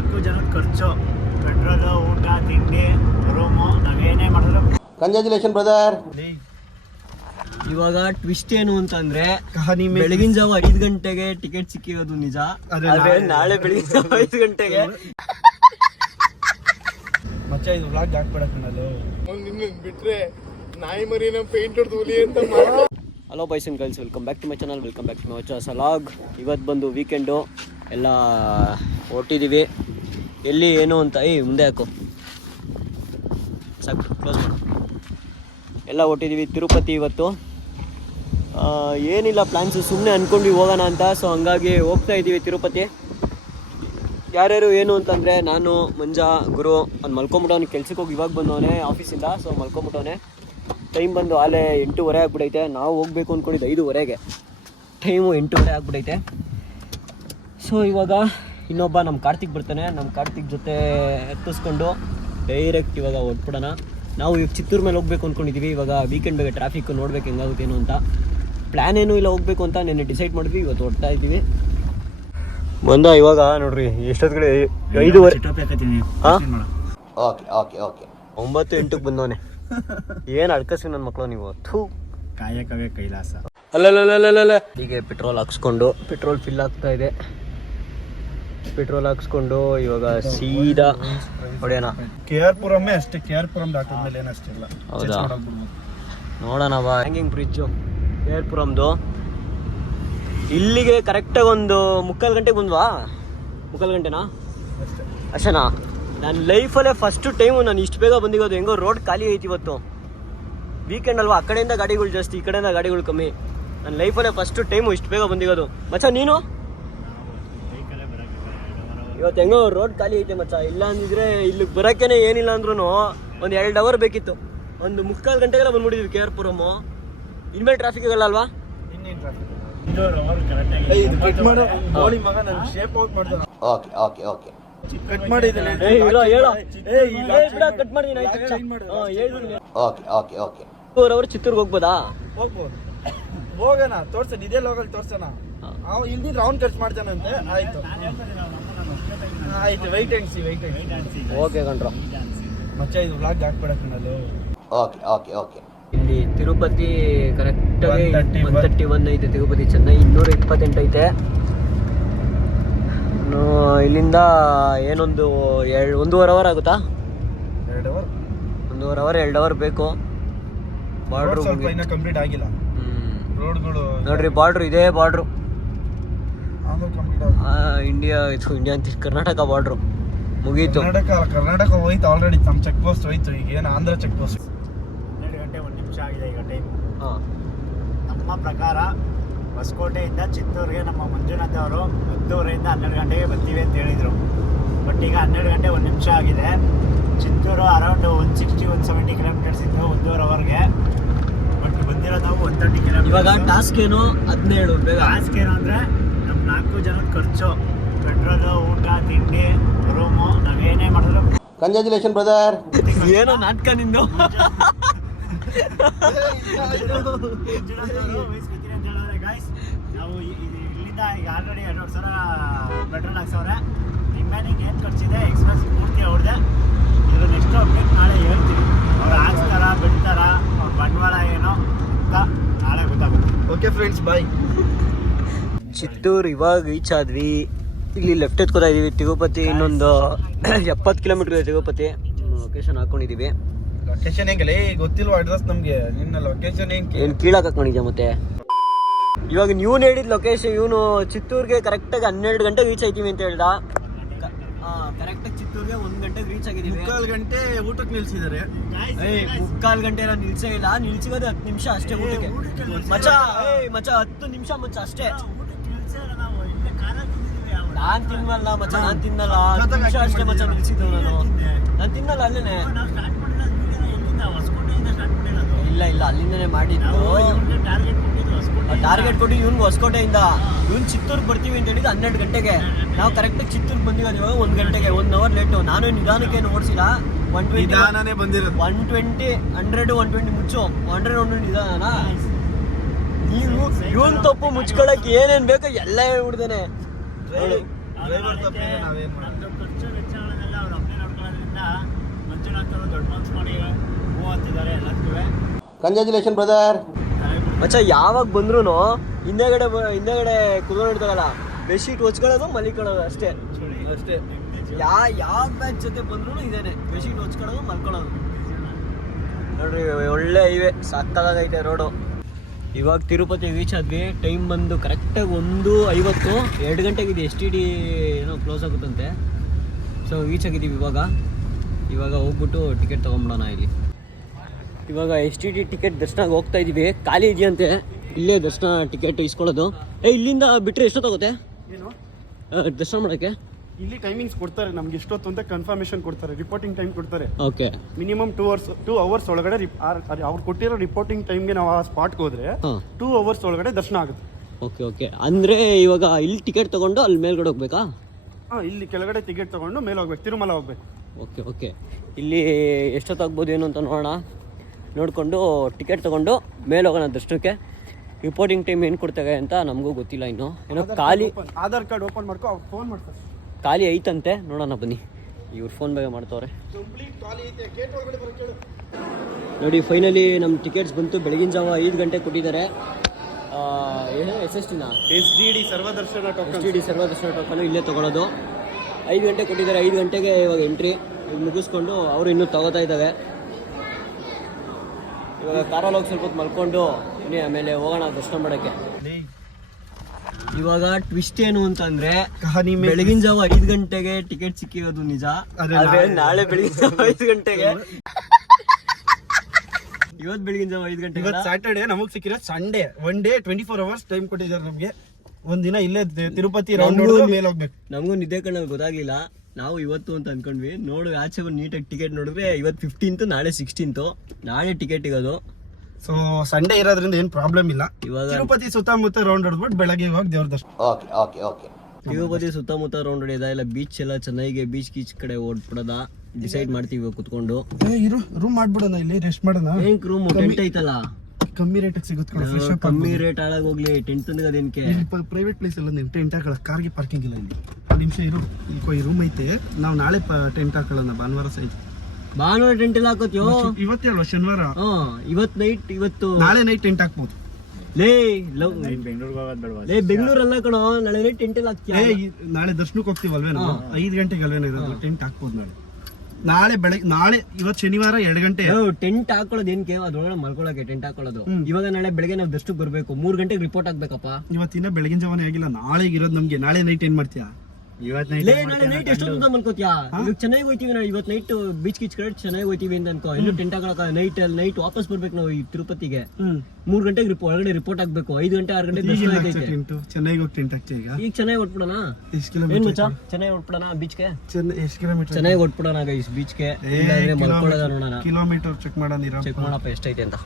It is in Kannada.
4 ಜನದ ಖರ್ಚು, ಪೆಟ್ರೋಲು, ಊಟ, ತಿಂಡಿ, ರೂಮು, ನಾವೇನೇ ಮಾಡಿದ್ರು. Congratulation brother. ಇವಾಗ ಟ್ವಿಸ್ಟ್ ಏನು ಅಂತಂದ್ರೆ ಬೆಳಗಿನ ಜಾವ 5 ಗಂಟೆಗೆ ಟಿಕೆಟ್ ಸಿಕ್ಕಿರೋದು ನಿಜ. ಆದ್ರೆ ನಾಳೆ ಬೆಳಗಿನ ಜಾವ 5 ಗಂಟೆಗೆ ಮಚ್ಚ ಇದು ವ್ಲಾಗ್ ಹಾಕ್ಬೇಡಕ್ಕೆ ನಾನು ನಿನ್ನ ಬಿಟ್ರೆ ನಾಯಿ ಮರಿನ ಪೇಂಟ್ ಹೊಡೆದು ಹುಲಿ ಅಂತ. Hello boys and girls, welcome back to my channel, welcome back to my ಹೊಸ ವ್ಲಾಗ್. ಇವತ್ತು ಬಂದು ವೀಕೆಂಡು ಎಲ್ಲ ಹೊರಟಿದ್ದೀವಿ. ಎಲ್ಲಿ ಏನು ಅಂತ ಮುಂದೆ ಹಾಕು ಸಾಕು, ಕ್ಲೋಸ್ ಮಾಡು. ಎಲ್ಲ ಹೊರಟಿದ್ದೀವಿ ತಿರುಪತಿ ಇವತ್ತು. ಏನಿಲ್ಲ ಪ್ಲ್ಯಾನ್ಸು, ಸುಮ್ಮನೆ ಅಂದ್ಕೊಂಡ್ವಿ ಹೋಗೋಣ ಅಂತ. ಸೊ ಹಂಗಾಗಿ ಹೋಗ್ತಾ ಇದ್ದೀವಿ ತಿರುಪತಿ. ಯಾರ್ಯಾರು ಏನು ಅಂತಂದರೆ ನಾನು, ಮಂಜಾ, ಗುರು ಅವ್ನು ಮಲ್ಕೊಂಬಿಟ್ಟವನು, ಕೆಲ್ಸಕ್ಕೆ ಹೋಗಿ ಇವಾಗ ಬಂದವನೇ ಆಫೀಸಿಂದ. ಸೊ ಮಲ್ಕೊಂಬಿಟ್ಟವನೇ. ಟೈಮ್ ಬಂದು ಆಲೇ 8:30 ಆಗ್ಬಿಟ್ಟೈತೆ. ನಾವು ಹೋಗ್ಬೇಕು ಅಂದ್ಕೊಂಡಿದ್ದು 5:30ಗೆ, ಟೈಮು 8:30 ಆಗ್ಬಿಟ್ಟೈತೆ. ಸೊ ಇವಾಗ ಇನ್ನೊಬ್ಬ ನಮ್ಮ ಕಾರ್ತಿಕ್ ಬರ್ತಾನೆ. ನಮ್ಮ ಕಾರ್ತಿಕ್ ಜೊತೆ ಎತ್ತಿಸ್ಕೊಂಡು ಡೈರೆಕ್ಟ್ ಇವಾಗ ಹೊಟ್ಬಿಡೋಣ. ನಾವು ಈಗ ಚಿತ್ತೂರು ಮೇಲೆ ಹೋಗ್ಬೇಕು ಅಂದ್ಕೊಂಡಿದ್ದೀವಿ. ಇವಾಗ ವೀಕೆಂಡ್ ಬಗ್ಗೆ ಟ್ರಾಫಿಕ್ ನೋಡ್ಬೇಕು ಹೆಂಗಾಗುತ್ತೇನು ಅಂತ. ಪ್ಲ್ಯಾನ್ ಏನೂ ಇಲ್ಲ ಹೋಗ್ಬೇಕು ಅಂತ, ನೆನ್ನೆ ಡಿಸೈಡ್ ಮಾಡಿದ್ವಿ. ಇವತ್ತು ಹೊಡ್ತಾ ಇದ್ದೀವಿ. ಬಂದ ಇವಾಗ ನೋಡ್ರಿ ಎಷ್ಟೊತ್ತು ಕಡೆ 5:30. ಹಾಂ ಓಕೆ ಓಕೆ ಓಕೆ 9-8ಕ್ಕೆ ಬಂದವನೆ. ಏನು ಅಡ್ಕಸ್ವಿ ನನ್ನ ಮಕ್ಕಳು ನೀವು. ಕಾಯಕವೇ ಕೈಲಾಸ. ಅಲ್ಲಲ್ಲ ಹೀಗೆ ಪೆಟ್ರೋಲ್ ಹಾಕ್ಸ್ಕೊಂಡು, ಪೆಟ್ರೋಲ್ ಫಿಲ್ ಆಗ್ತಾ ಇದೆ. ಪೆಟ್ರೋಲ್ ಹಾಕ್ಸ್ಕೊಂಡು ಇವಾಗ ಸೀದಾ ಹೊಡೆಯೋಣ. KR ಪುರಮ್ಮೇ ಅಷ್ಟೇ, KR ಪುರಂ ದಾಟಿದ್ಮೇಲೆ ಏನಷ್ಟಿಲ್ಲ. ಹೌದಾ, ನೋಡೋಣ ಬಾ. Hanging bridge KR ಪುರಮ್ದು. ಇಲ್ಲಿಗೆ ಕರೆಕ್ಟಾಗಿ ಒಂದು 3:15 ಗಂಟೆಗೆ ಬಂದ್ವಾ? 3:15 ಗಂಟೆನಾ? ಅಷ್ಟೇನಾ? ನನ್ನ ಲೈಫಲ್ಲೇ ಫಸ್ಟ್ ಟೈಮು ನಾನು ಇಷ್ಟು ಬೇಗ ಬಂದಿರೋದು. ಹೆಂಗೋ ರೋಡ್ ಖಾಲಿ ಐತಿ ಇವತ್ತು, ವೀಕೆಂಡ್ ಅಲ್ವಾ. ಆ ಕಡೆಯಿಂದ ಗಾಡಿಗಳು ಜಾಸ್ತಿ, ಈ ಕಡೆಯಿಂದ ಗಾಡಿಗಳು ಕಮ್ಮಿ. ನನ್ನ ಲೈಫಲ್ಲೇ ಫಸ್ಟ್ ಟೈಮು ಇಷ್ಟು ಬೇಗ ಬಂದಿರೋದು. ಮಚ್ಚ ನೀನು ಇವತ್ತು ಹೆಂಗೋ ರೋಡ್ ಖಾಲಿ ಐತೆ ಮಚ್ಚ. ಇಲ್ಲ ಅಂದಿದ್ರೆ ಇಲ್ಲಿಗೆ ಬರೋಕ್ಕೇನೆ ಏನಿಲ್ಲ ಅಂದ್ರೂ ಒಂದು 2 ಅವರ್ ಬೇಕಿತ್ತು. ಒಂದು 3:15 ಗಂಟೆಗೆಲ್ಲ ಬಂದ್ಬಿಟ್ಟಿದ್ವಿ KR ಪುರಮ್ಮು. ಇನ್ಮೇಲೆ ಟ್ರಾಫಿಕ್ ಆಗಲ್ಲ ಅಲ್ವಾ? ಓಕೆ ಓಕೆ ಓಕೆ ಕಟ್ ಮಾಡಿದ್ದೀನಿ. ಕಟ್ ಮಾಡಿದ್ದೀನಿ. ಓಕೆ ಓಕೆ ಓಕೆ 4 ಅವರ್ ಚಿತ್ತೂರ್ಗೆ ಹೋಗ್ಬೋದಾ? ಹೋಗ್ಬೋದು, ಹೋಗೋಣ. ತೋರ್ಸೋಣ, ಇದೇ ಲೋಕಲ್ ತೋರ್ಸೋಣ. ಅವ ಇಲ್ಲಿ ರೌಂಡ್ ಖರ್ಚು ಮಾಡ್ತಾನಂತೆ. ಆಯ್ತು ಆಯ್ತು, ವೈಟ್ ಅಂಡ್ ಸಿ. ಓಕೆ ಕಣ್ರೋ. ಮಚ್ಚ ಇದು ವ್ಲಾಗ್ ಹಾಕ್ಬೇಡಕ್ಕೆ ನಾನು. ಓಕೆ ಓಕೆ ಓಕೆ ಇಲ್ಲಿ ತಿರುಪತಿ ಕರೆಕ್ಟಾಗಿ 131 ಐತೆ. ತಿರುಪತಿ ಚೆನ್ನೈ 228 ಐತೆ. ಇಲ್ಲಿಂದ ಏನೊಂದು 1.5 ಅವರ್ ಆಗುತ್ತಾ? 1.5 ಅವರ್ 2 ಅವರ್ ಬೇಕು. ಬಾರ್ಡ್ರು ಕಂಪ್ಲೀಟ್ ಆಗಿಲ್ಲ. ರೋಡ್ಗಳು ನೋಡ್ರಿ, ಬಾರ್ಡ್ರು ಇದೇ ಬಾರ್ಡ್ರು. ಇಂಡಿಯಾ ಅಂತ ಕರ್ನಾಟಕ ಬಾರ್ಡ್ರು ಮುಗೀತು. ಕರ್ನಾಟಕ ಹೋಯ್ತು ಆಲ್ರೆಡಿ. ನಮ್ಮ ಚೆಕ್ ಪೋಸ್ಟ್ ಹೋಯ್ತು. ಈಗ ಏನು ಆಂಧ್ರ ಚೆಕ್ ಪೋಸ್ಟ್. 12 ಗಂಟೆ 1 ನಿಮಿಷ ಆಗಿದೆ ಈಗ ಟೈಮ್. ನಮ್ಮ ಪ್ರಕಾರ ಹೊಸಕೋಟೆಯಿಂದ ಚಿತ್ತೂರಿಗೆ ನಮ್ಮ ಮಂಜುನಾಥ್ ಅವರು 10:30ರಿಂದ 12 ಗಂಟೆಗೆ ಬರ್ತೀವಿ ಅಂತ ಹೇಳಿದರು. ಬಟ್ ಈಗ 12 ಗಂಟೆ 1 ನಿಮಿಷ ಆಗಿದೆ. ಚಿತ್ತೂರು ಅರೌಂಡ್ 160-170 ಕಿಲೋಮೀಟರ್ಸ್ ಇತ್ತು 1.5 ಅವರ್ಗೆ. ಬಟ್ ಬಂದಿರೋದು ನಾವು 130 ಕಿಲೋಮೀಟರ್. ಇವಾಗ ಟಾಸ್ಕ್ ಏನು 17 ಬೇಗ. ಟಾಸ್ಕ್ ಏನು ಅಂದರೆ ನಮ್ಮ 4 ಜನದ ಖರ್ಚು, ಪೆಟ್ರೋಲು, ಊಟ, ತಿಂಡಿ, ರೂಮು, ನಾವೇನೇ ಮಾಡಿದ್ರು. Congratulation brother. ಏನೋ ನಾಟಕ ನಿಂದು. ನಾವು ಇಲ್ಲಿಂದ ಈಗ ಆಲ್ರೆಡಿ 2,000 ಪೆಟ್ರೋಲ್ ಹಾಕ್ಸವ್ರೆ. ರಿಮೈನಿಂಗ್ ಏನು ಖರ್ಚಿದೆ ಎಕ್ಸ್ಪೆನ್ಸ್ ಪೂರ್ತಿ ಅವ್ರದ್ದೆ. ಇದು ನೆಕ್ಸ್ಟ್ ಅಪ್ಡೇಟ್ ನಾಳೆ ಹೇಳ್ತೀವಿ. ಅವ್ರು ಹಾಕ್ಸ್ತಾರ ಬಿಡ್ತಾರ, ಅವ್ರ ಬಂಡವಾಳ ಏನು ಅಂತ ನಾಳೆ ಗೊತ್ತಾಗುತ್ತೆ. ಓಕೆ ಫ್ರೆಂಡ್ಸ್, ಬಾಯ್. ಚಿತ್ತೂರು ಇವಾಗ ರೀಚ್ ಆದ್ವಿ. ಇಲ್ಲಿ ಲೆಫ್ಟ್ ಎತ್ಕೋತಾ ಇದೀವಿ. ತಿರುಪತಿ ಇನ್ನೊಂದು 70 ಕಿಲೋಮೀಟರ್ ಇದೆ ತಿರುಪತಿ. ಲೊಕೇಶನ್ ಹಾಕೊಂಡಿದೀವಿ. ಲೊಕೇಶನ್ ಹೆಂಗಲ್ಲ ಗೊತ್ತಿಲ್ವಾ ಅಡ್ರೆಸ್ ನಮಗೆ? ನಿನ್ನ ಲೊಕೇಶನ್ ಏನು ಕೀಳಾಕ್ ಹಾಕೊಂಡಿದ್ಯಾ ಮತ್ತೆ? ಇವಾಗ ನೀವು ಹೇಳಿದ ಲೊಕೇಶನ್, ಇವನು ಚಿತ್ತೂರ್ಗೆ ಕರೆಕ್ಟಾಗಿ 12 ಗಂಟೆಗೆ ರೀಚ್ ಆಯ್ತೀವಿ ಅಂತ ಹೇಳ್ದ. ಕರೆಕ್ಟಾಗಿ ಚಿತ್ತೂರ್ಗೆ 1 ಗಂಟೆಗೆ ರೀಚ್ ಆಗಿದ್ದೀವಿ. 3/4 ಗಂಟೆ ಊಟಕ್ಕೆ ನಿಲ್ಸಿದ್ದಾರೆ. 3/4 ಗಂಟೆ ಎಲ್ಲ ನಿಲ್ಸೇ ಇಲ್ಲ. ನಿಲ್ಸಿರೋದು 10 ನಿಮಿಷ ಅಷ್ಟೇ ಊಟಕ್ಕೆ. ಮಚ್ಚ 10 ನಿಮಿಷ ಮಚ್ಚ ಅಷ್ಟೇ. ನಾನ್ ತಿನ್ನಲ್ಲ ಮಚ್ಚ, ನಾನ್ ತಿನ್ನಲ್ಲ. 10 ನಿಮಿಷ ಅಷ್ಟೇ ಮಚ್ಚ ನಿಲ್ಸಿದ್ದು. ನಾನು ತಿನ್ನಲ್ಲ ಅಲ್ಲೇನೆ. ಇಲ್ಲ ಅಲ್ಲಿಂದನೇ ಮಾಡಿದ್ದು. ಟಾರ್ಗೆಟ್ ಕೊಟ್ಟು ಇವ್ನಿಗೆ ಹೊಸಕೋಟೆಯಿಂದ. ಇವ್ನು ಚಿತ್ತೂರ್ಗೆ ಬರ್ತೀವಿ ಅಂತ ಹೇಳಿದ್ದು 12 ಗಂಟೆಗೆ. ನಾವು ಕರೆಕ್ಟಾಗಿ ಚಿತ್ತೂರ್ಗೆ ಬಂದಿರೋದು ಇವಾಗ 1 ಗಂಟೆಗೆ, 1 ಅವರ್ ಲೇಟು. ನಾನು ನಿಧಾನಕ್ಕೆ ಓಡಿಸಿಲ್ಲ. 120 ಬಂದಿರೋದು. 120 100 120 ಮುಚ್ಚು. 100 120 ನಿಧಾನ. ನೀವು ಇವನ್ ತಪ್ಪು ಮುಚ್ಕೊಳಕ್ಕೆ ಏನೇನು ಬೇಕೋ ಎಲ್ಲ ಹೇಳ್ಬಿಡ್ತಾನೆ. ನಮ್ದು ಖರ್ಚು ವೆಚ್ಚಗಳನ್ನೆಲ್ಲ ಅವ್ರು ಅಪ್ಲೈ ನೋಡ್ಕೊಳ್ಳೋದ್ರಿಂದ ಮಂಜುನಾಥ್ ಅವರು ದೊಡ್ಡ ಮನ್ಸು ಮಾಡಿ ಹೂ ಅಂತಿದ್ದಾರೆ ಎಲ್ಲದಕ್ಕೂ. Congratulation brother. ಮಚ್ಚ ಯಾವಾಗ ಬಂದ್ರು ಹಿಂದೆಗಡೆ ಕುತ್ಕೊಂಡಿರ್ತಾರಲ್ಲ ಬೆಡ್ಶೀಟ್ ಹೊಚ್ಕೊಳ್ಳೋದು ಮಲಿಕೊಳ್ಳೋದು ಅಷ್ಟೇ. ಯಾವ ಬ್ಯಾಚ್ ಜೊತೆ ಬಂದ್ರು ಇದೇನೆ, ಬೆಡ್ಶೀಟ್ ಹೊಚ್ಕೊಳ್ಳೋದು ಮಲ್ಕೊಳ್ಳೋದು. ನೋಡ್ರಿ ಒಳ್ಳೆ ಹೈವೇ ಸಕ್ಕತ್ತಾಗೈತೆ ರೋಡು. ಇವಾಗ ತಿರುಪತಿ ರೀಚ್ ಆದ್ವಿ. ಟೈಮ್ ಬಂದು ಕರೆಕ್ಟಾಗಿ 1:50. 2 ಗಂಟೆಗೆ ಇದು STD ಏನೋ ಕ್ಲೋಸ್ ಆಗುತ್ತಂತೆ. ಸೊ ರೀಚ್ ಆಗಿದ್ದೀವಿ ಇವಾಗ ಹೋಗ್ಬಿಟ್ಟು ಟಿಕೆಟ್ ತೊಗೊಂಬಿಡೋಣ. ಇವಾಗ STD ಟಿಕೆಟ್ ದರ್ಶನಕ್ಕೆ ಹೋಗ್ತಾ ಇದ್ದೀವಿ. ಖಾಲಿ ಇದೆಯಂತೆ, ಇಲ್ಲೇ ದರ್ಶನ ಟಿಕೆಟ್ ಇಸ್ಕೊಳ್ಳೋದು. ಇಲ್ಲಿಂದ ಬಿಟ್ಟರೆ ಎಷ್ಟೊತ್ತಾಗುತ್ತೆ ಏನು ದರ್ಶನ ಮಾಡೋಕ್ಕೆ? ಇಲ್ಲಿ ಟೈಮಿಂಗ್ಸ್ ಕೊಡ್ತಾರೆ ನಮ್ಗೆ ಎಷ್ಟೊತ್ತು ಅಂತ ಕನ್ಫರ್ಮೇಶನ್ ಕೊಡ್ತಾರೆ, ರಿಪೋರ್ಟಿಂಗ್ ಟೈಮ್ ಕೊಡ್ತಾರೆ. ಓಕೆ, ಮಿನಿಮಮ್ 2 ಅವರ್ಸ್ ಒಳಗಡೆ ಅವ್ರು ಕೊಟ್ಟಿರೋ ರಿಪೋರ್ಟಿಂಗ್ ಟೈಮ್ಗೆ ನಾವು ಆ ಸ್ಪಾಟ್ಗೆ ಹೋದ್ರೆ 2 ಅವರ್ಸ್ ಒಳಗಡೆ ದರ್ಶನ ಆಗುತ್ತೆ. ಓಕೆ. ಅಂದರೆ ಇವಾಗ ಇಲ್ಲಿ ಟಿಕೆಟ್ ತೊಗೊಂಡು ಅಲ್ಲಿ ಮೇಲ್ಗಡೆ ಹೋಗ್ಬೇಕಾ? ಇಲ್ಲಿ ಕೆಳಗಡೆ ಟಿಕೆಟ್ ತೊಗೊಂಡು ಮೇಲೆ ಹೋಗ್ಬೇಕು, ತಿರುಮಲ ಹೋಗ್ಬೇಕು. ಓಕೆ. ಇಲ್ಲಿ ಎಷ್ಟೊತ್ತಾಗ್ಬೋದು ಏನು ಅಂತ ನೋಡಿಕೊಂಡು ಟಿಕೆಟ್ ತೊಗೊಂಡು ಮೇಲೆ ಹೋಗೋಣ ದರ್ಶನಕ್ಕೆ. ರಿಪೋರ್ಟಿಂಗ್ ಟೈಮ್ ಏನು ಕೊಡ್ತಾರೆ ಅಂತ ನಮಗೂ ಗೊತ್ತಿಲ್ಲ ಇನ್ನೂ. ಏನೋ ಖಾಲಿ ಆಧಾರ್ ಕಾರ್ಡ್ ಓಪನ್ ಮಾಡ್ಕೊ, ಅವ್ರು ಫೋನ್ ಮಾಡ್ತಾರೆ. ಖಾಲಿ ಐತಂತೆ, ನೋಡೋಣ ಬನ್ನಿ. ಇವ್ರು ಫೋನ್ ಬೇಗ ಮಾಡ್ತವ್ರೆ ನೋಡಿ. ಫೈನಲಿ ನಮ್ಮ ಟಿಕೆಟ್ಸ್ ಬಂತು. ಬೆಳಗಿನ ಜಾವ 5 ಗಂಟೆಗೆ ಕೊಟ್ಟಿದ್ದಾರೆ. SGD ಸರ್ವದರ್ಶನ ಟೋಕನ್ ಇಲ್ಲೇ ತೊಗೊಳೋದು. 5 ಗಂಟೆಗೆ ಕೊಟ್ಟಿದ್ದಾರೆ. 5 ಗಂಟೆಗೆ ಇವಾಗ ಎಂಟ್ರಿ ಮುಗಿಸ್ಕೊಂಡು ಅವರು ಇನ್ನೂ ತಗೋತಾ ಇದ್ದಾವೆ. ಇವಾಗ ಕಾರಲ್ಲಿ ಹೋಗಿ ಸ್ವಲ್ಪ ಹೊತ್ತು ಮಲ್ಕೊಂಡು ಆಮೇಲೆ ಹೋಗೋಣ ದರ್ಶನ ಮಾಡೋಕ್ಕೆ. ಇವಾಗ ಟ್ವಿಸ್ಟ್ ಏನು ಅಂತಂದ್ರೆ, ಬೆಳಗಿನ ಜಾವ 5 ಗಂಟೆಗೆ ಟಿಕೆಟ್ ಸಿಕ್ಕಿರೋದು ನಿಜ. ನಾಳೆ ಬೆಳಗಿನ ಜಾವ 5 ಗಂಟೆಗೆ, ಇವತ್ತು ಬೆಳಗಿನ ಜಾವ 5 ಗಂಟೆಗೆ. ಇವತ್ತು ಸ್ಯಾಟರ್ಡೆ, ನಮಗ್ ಸಿಕ್ಕಿರೋ ಸಂಡೇ. 1 ಡೇ 24 ಅವರ್ಸ್ ಟೈಮ್ ಕೊಟ್ಟಿದ್ದಾರೆ ನಮ್ಗೆ. ಒಂದಿನ ಇಲ್ಲೇ ತಿರುಪತಿ ರೌಂಡ್ ಮೇಲೆ ಹೋಗ್ಬೇಕು. ನಮಗೂ ನಿದ್ದೆ ಕಣ್ಣಲ್ಲಿ ಗೊತ್ತಾಗ್ಲಿಲ್ಲ. ನಾವು ಇವತ್ತು ಅಂತ ಅನ್ಕೊಂಡ್ವಿ. ನೋಡು ಆಚೆ ಬಂದು ನೀಟಾಗಿ ಟಿಕೆಟ್ ನೋಡಿದ್ರೆ ಇವತ್ತು 15th, ನಾಳೆ 16th. ನಾಳೆ ಟಿಕೆಟ್ ಇಗೋದು. ಸೊ ಸಂಡೇ ಇರೋದ್ರಿಂದ ಏನ್ ಪ್ರಾಬ್ಲಮ್ ಇಲ್ಲ. ಇವಾಗ ತಿರುಪತಿ ಸುತ್ತಮುತ್ತ ರೌಂಡ್ ಹೊಡ್ಬಿಟ್ಟು ಬೆಳಗ್ಗೆ ಹೋಗಿ ದೇವ್ರ ದರ್ಶನ. ಓಕೆ. ತಿರುಪತಿ ಸುತ್ತಮುತ್ತ ರೌಂಡ್ ಹೊಡೆಯೋದ, ಇಲ್ಲ ಬೀಚ್ ಎಲ್ಲ ಚೆನ್ನಾಗಿ ಬೀಚ್ ಕಡೆ ಓಡ್ಬಿಡೋದ ಡಿಸೈಡ್ ಮಾಡ್ತೀವಿ ಕುತ್ಕೊಂಡು. ರೂಮ್ ಮಾಡ್ಬಿಡೋಣ, ಇಲ್ಲಿ ರೆಸ್ಟ್ ಮಾಡೋಣ. ಏನ್ ರೂಮ್ ಟೆಂಟ್ ಐತಲ್ಲ, ಕಮ್ಮಿ ರೇಟ್ ಸಿಗುತ್ತೆ. ಕಮ್ಮಿ ರೇಟ್ ಹಾಳಾಗಿ ಹೋಗ್ಲಿ, ಟೆಂಟ್ ಅದೇನಕ್ಕೆ? ಪ್ರೈವೇಟ್ ಪ್ಲೇಸ್ ಎಲ್ಲ ನೀವು ಟೆಂಟ್ ಹಾಕೊಳ್ಳ, ಕಾರ್ಗೆ ಪಾರ್ಕಿಂಗ್ ಇಲ್ಲ. ಇಲ್ಲಿ ನಿಮಿಷ ಈ ರೂಮ್ ಐತೆ. ನಾವು ನಾಳೆ ಟೆಂಟ್ ಹಾಕೊಳ್ಳೋಣ, ಭಾನುವಾರ ಸೈಜ್. ಭಾನುವಾರ ಟೆಂಟ್ ಎಲ್ಲ ಹಾಕೋತ್ಯೋ? ಇವತ್ತೇ ಅಲ್ವಾ ಶನಿವಾರ? ಇವತ್ತು ನೈಟ್, ಇವತ್ತು ನಾಳೆ ನೈಟ್ ಟೆಂಟ್ ಹಾಕ್ಬೋದು. ಬೆಂಗಳೂರಲ್ಲ ಕಣೋ, ನಾಳೆ ನೈಟ್ ಟೆಂಟ್ ಎಲ್ಲ ಹಾಕ್ತೀಯ? ನಾಳೆ ದರ್ಶನಕ್ಕೆ ಹೋಗ್ತೀವಲ್ವೇ ನಾವು, 5 ಗಂಟೆಗೆ ಅಲ್ವೇ ಟೆಂಟ್ ಹಾಕ್ಬೋದು. ನಾಳೆ ಬೆಳಗ್ಗೆ, ಇವತ್ತು ಶನಿವಾರ 2 ಗಂಟೆ ಟೆಂಟ್ ಹಾಕೊಳ್ಳೋದು ಏನ್ಕೆ? ಅದ್ರೊಳಗೆ ಮಲ್ಕೊಳಕ್ಕೆ ಟೆಂಟ್ ಹಾಕೊಳ್ಳೋದು. ಇವಾಗ ನಾಳೆ ಬೆಳಗ್ಗೆ ನಾವು ದರ್ಶನಕ್ಕೆ ಬರ್ಬೇಕು, 3 ಗಂಟೆಗೆ ರಿಪೋರ್ಟ್ ಆಗ್ಬೇಕಪ್ಪ. ಇವತ್ತಿನ ಬೆಳಗಿನ ಜಾವನೇ ಆಗಿಲ್ಲ, ನಾಳೆ ಇರೋದು ನಮ್ಗೆ. ನಾಳೆ ನೈಟ್ ಏನ್ ಮಾಡ್ತೀಯಾ? ನಾಳೆ ನೈಟ್ ಎಷ್ಟೊಂದು ಮಲ್ಕೋತಿಯಾ? ಇವಾಗ ಚೆನ್ನಾಗಿ ಹೋಯ್ತೀವಿ ನಾವು. ಇವತ್ತು ನೈಟ್ ಬೀಚ್ ಕಡೆ ಚೆನ್ನಾಗಿ ಹೋಯ್ತೀವಿ ಅಂತ ಅನ್ಕೋ. ಎಲ್ಲೂ ಟೆಂಟ್ ಹಾಕೊಳಕ ನೈಟ್ ವಾಪಸ್ ಬರ್ಬೇಕು ನಾವು ಈ ತಿರುಪತಿಗೆ. 3 ಗಂಟೆಗೆ ಒಳಗಡೆ ರಿಪೋರ್ಟ್ ಆಗ್ಬೇಕು. 5 ಗಂಟೆ 6 ಗಂಟೆ ದರ್ಶನ ಆಗೈತೆ. ಚೆನ್ನಾಗಿ ಹೋಗಿ ಟೆಂಟ್ ಹಾಕ್ತೀವಿ ಈಗ ಚೆನ್ನಾಗಿ ಹೊಟ್ಬಿಡೋಣ. ಚೆನ್ನಾಗಿ ಹೊಟ್ಬಿಡೋಣ ಬೀಚ್ಗೆ. ಎಷ್ಟು ಕಿಲೋಮೀಟರ್? ಚೆನ್ನಾಗಿ ಹೊಟ್ಬಿಡೋಣ ಬೀಚ್ಗೆ. ಮಲ್ಕೊಳ್ಳೋದ ನೋಡೋಣ. ಕಿಲೋಮೀಟರ್ ಚೆಕ್ ಮಾಡೋಣ, ಚೆಕ್ ಮಾಡಪ್ಪ ಎಷ್ಟೈತೆ ಅಂತ.